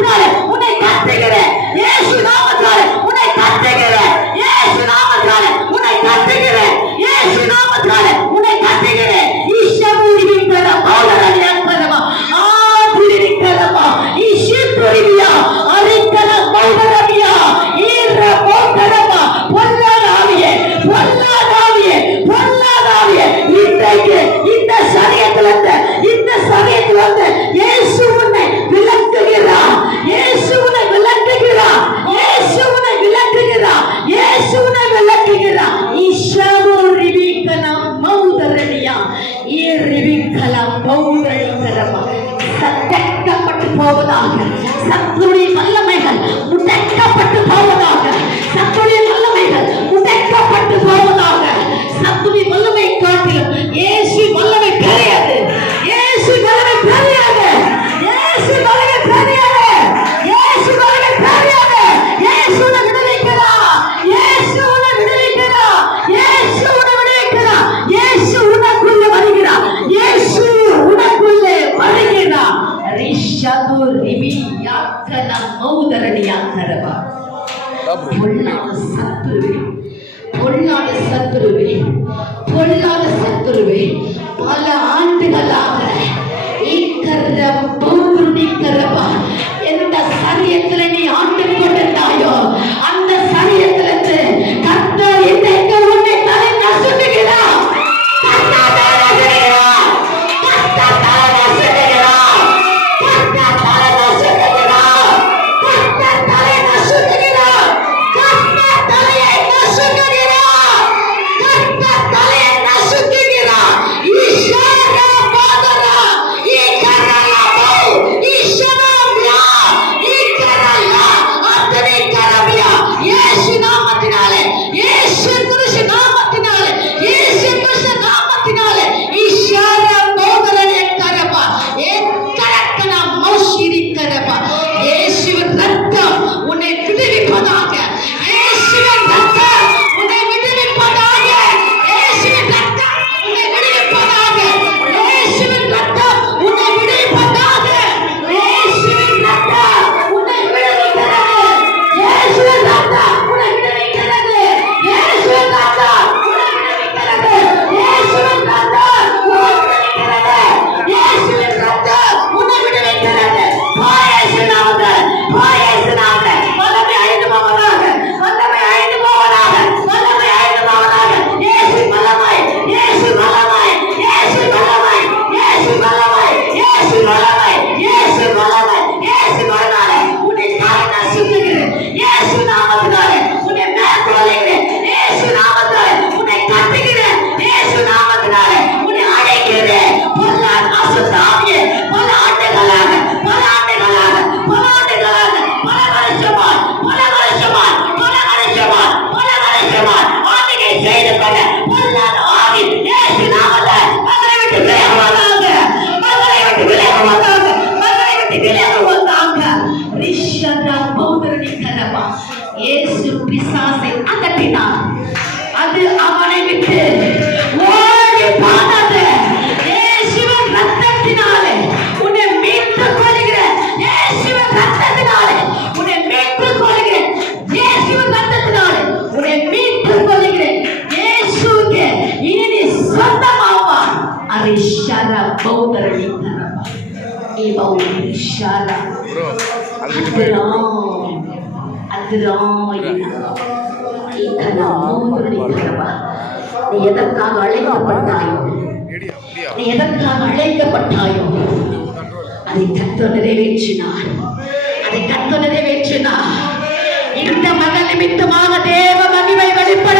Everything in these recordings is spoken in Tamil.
আপনারা போவதாக சத்துடைய வல்லமைகள் முடக்கப்பட்டு போவதாக சத்துடைய வல்லமைகள் முடக்கப்பட்டு போவதாக சத்துடைய வல்லமை காட்டிலும் ஏசு பொல்லாத சத்துருவே. பொல்லாத சத்துருவே. பொல்லாத சத்துருவே. பல ஆண்டுகளாக என்னோட சரியத்தில் நீ ஆண்டு இயேசு பிசாசை அகற்றினார். அது அவனை விட்டு ஓடி போனது இயேசுவின் ரத்தத்தினாலே உன்னை மீட்டு கொள்கிறேன் இயேசுவின் ரத்தத்தினாலே உன்னை மீட்டு கொள்கிறேன் இயேசுவின் ரத்தத்தினாலே உன்னை மீட்டு கொள்கிறேன் இயேசுக்கு இனி நீ சொந்தமாவான் அரிஷர பௌதரணி தரவா இவன் ரிஷர அதுக்கு நீ எதற்காக அழைக்கப்பட்டாயோ? நீ எதற்காக அழைக்கப்பட்டாயோ அதை கத்த நிறைவேற்றினார். அதை கத்த நிறைவேற்றினார். இந்த மகன் நிமித்தமாக தேவ மகிமை வெளிப்பட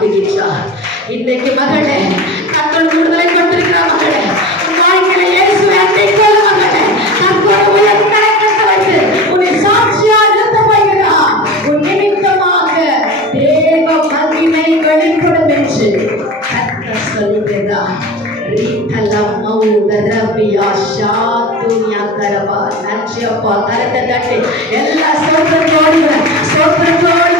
விடுதலை இன்னைக்கு மகளே கத்தர் விடுதலை கொண்டிருக்கிறார் மகளே வாழ்க்கையில இயேசுவை அன்னைக்கோல மகளே கத்தர் உயர் கணக்கத்தை வைத்து உன்னை சாட்சியா நிறுத்த போகிறார். உன் நிமித்தமாக தேவ மகிமை வெளிப்படும் என்று சொல்லுகிறார். ரீதலம் மௌதரபியா தட்டி எல்லா சோத்திரத்தோடு சோத்திரத்தோடு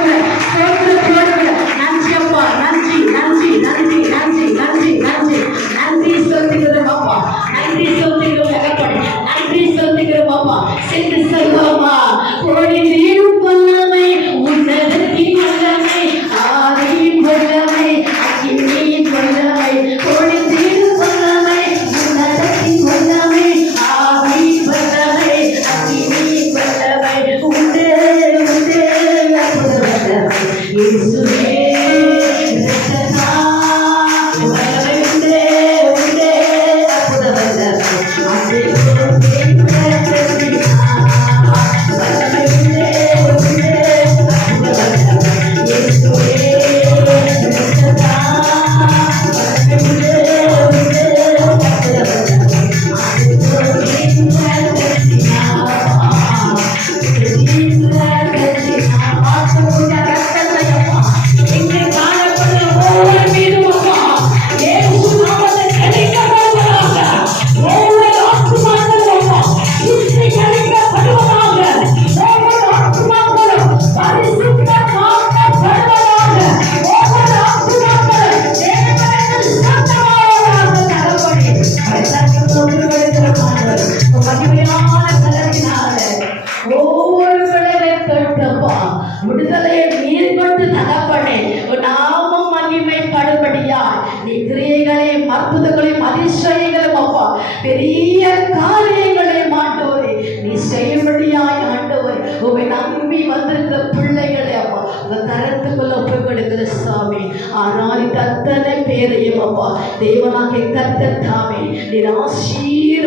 நீ கிரியைகளையும் அற்புதங்களையும் அதிசயங்களையும் அப்பா. பெரிய காரியங்களையும் ஆண்டவரே நீ செய்யும்படியாய் ஆண்டவரே. உமை நம்பி வந்திருக்கிற பிள்ளைகளை அப்பா உங்க கரத்துக்குள்ள போய் கொடுக்கிற சாமி. ஆராதித்த அத்தனை பேரையும் அப்பா தேவனாக கத்த தாமே நீர்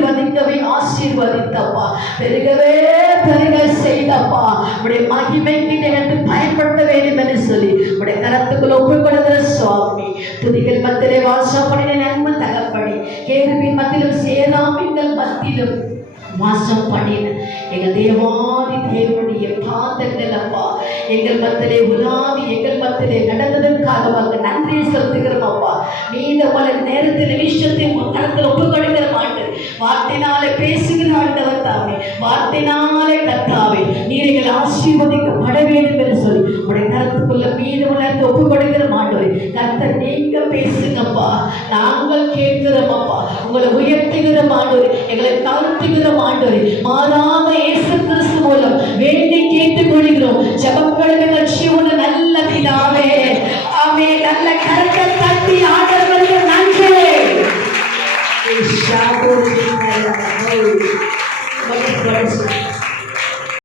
ஆசீர்வதிக்கவே ஆசீர்வதித்தப்பா. பெருகவே பெருக செய்தப்பா. உடைய மகிமைக்கு எனக்கு பயன்படுத்த வேண்டும் என்று சொல்லி உடைய கரத்துக்குள் ஒப்புக்கொள்கிற சுவாமி. துதிகள் மத்திலே வாசம் பண்ணின நன்மை தகப்படி. கேதுவின் மத்தியிலும் சேதாமிங்கள் மத்தியிலும் வாசம் பண்ணின எங்கள் தேவாதி தேவனுடைய பாதங்கள் அப்பா. எங்கள் மத்திலே உலாவி எங்கள் மத்திலே நடந்ததற்காக வாங்க நன்றி செலுத்துகிறோம் அப்பா. நீந்த பல நேரத்தில் நிமிஷத்தை உங்கள் கரத்தில் கொடுக்கிற மாட்டு. வார்த்தைனாலே பேசுகிற ஆண்டவர் தாமே. வார்த்தைனாலே கத்தாவே நீர் ஆசீர்வதிக்கப்பட வேண்டும் என்று சொல்லி உடைய கருத்துக்குள்ள மீது உணர்ந்து ஒப்பு கொடுக்கிற மாட்டோரே கர்த்தர் நீங்க பேசுங்கப்பா. நாங்கள் கேட்கிறோம் அப்பா உங்களை உயர்த்துகிற மாண்டோரே எங்களை தாழ்த்துகிற மாண்டோரே மாறாம ஏசு கிறிஸ்து மூலம் வேண்டி கேட்டுக் கொள்கிறோம் ஜபங்களுக்கு லட்சியம் ya